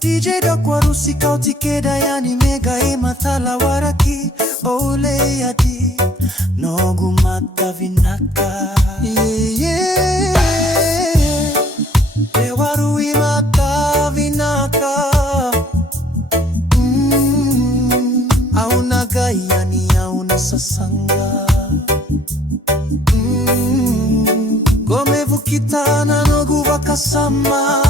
DJ Doc Warusi kauti keda yani mega mathala waraki ole yadi nogu mata Vinaka Warui mata Vinaka auna gayani auna sasanga Gome vukitana nogu vakasama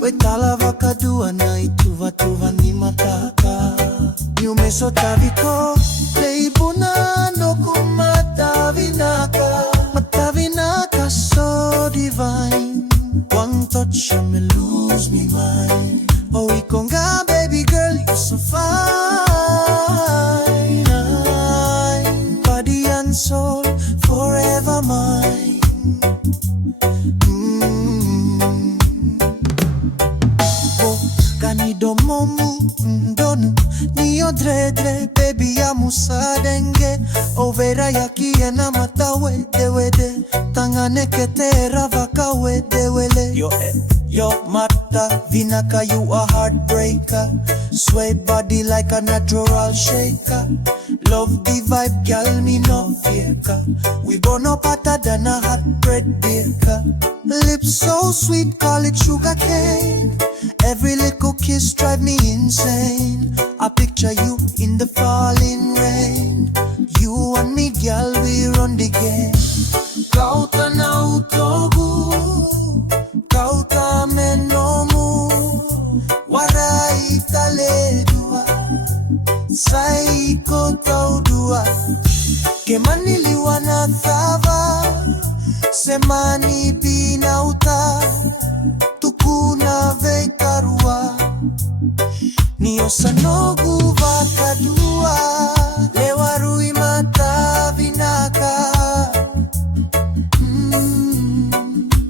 Wetala vakadua na ituva tuva ni mataka Nyume sota viko Leibuna nogu mata Vinaka Mata Vinaka so divine One touch and me lose me mind Oh ikonga baby girl you so fine Body and soul forever mine Domomu ndonu niyo dredre baby ya musadenge overa yakie na mata wede tangane ketera vaka wele yo mata Vinaka you a heartbreaker sway body like a natural shaker love the vibe girl me no fear ka we born up hotter than a hot bread baker lips so sweet call it sugar cane every little kiss drive me insane. I picture you in the falling rain. You and me, girl, we run the game. Kauta na utogu, kauta menomu, warai taledua, saiko taudua. Kemanili wanathava, semani binauta. Tukuna vekarua Niyo sanogu vakadua Lewarui mata Vinaka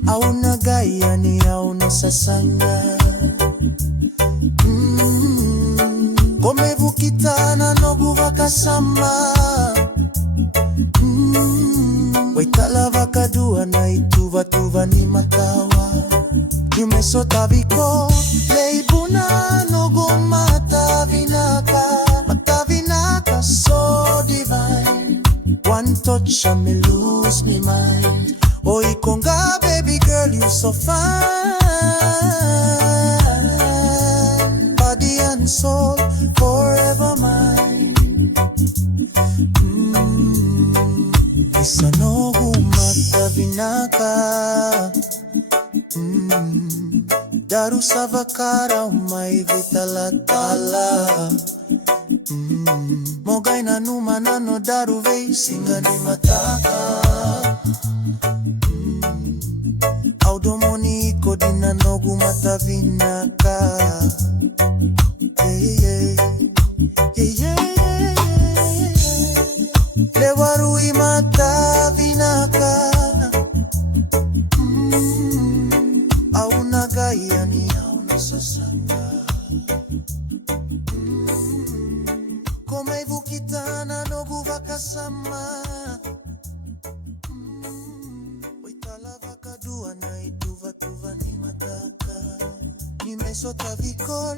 Auna gayani auna sasanga Gome vukitana nogu vakasama Waitala vakadua na ituva tuva ni matawa Yume sota viko Leibuna nogu mata Vinaka Mata Vinaka so divine One touch and me lose me mind Oh ikonga baby girl you so fine Body and soul forever mine Isa nogu mata Vinaka Daru savakara umai vitalatala Mogai na numa nano daru vei singa ni mataka Audomoni kodina nogu mata Vinaka Lewarui mata Vinaka Yani auna sasanga Kome vukitana nogu vakasama Waitala vakadua na ituva tuva ni mataka Nimesota vikol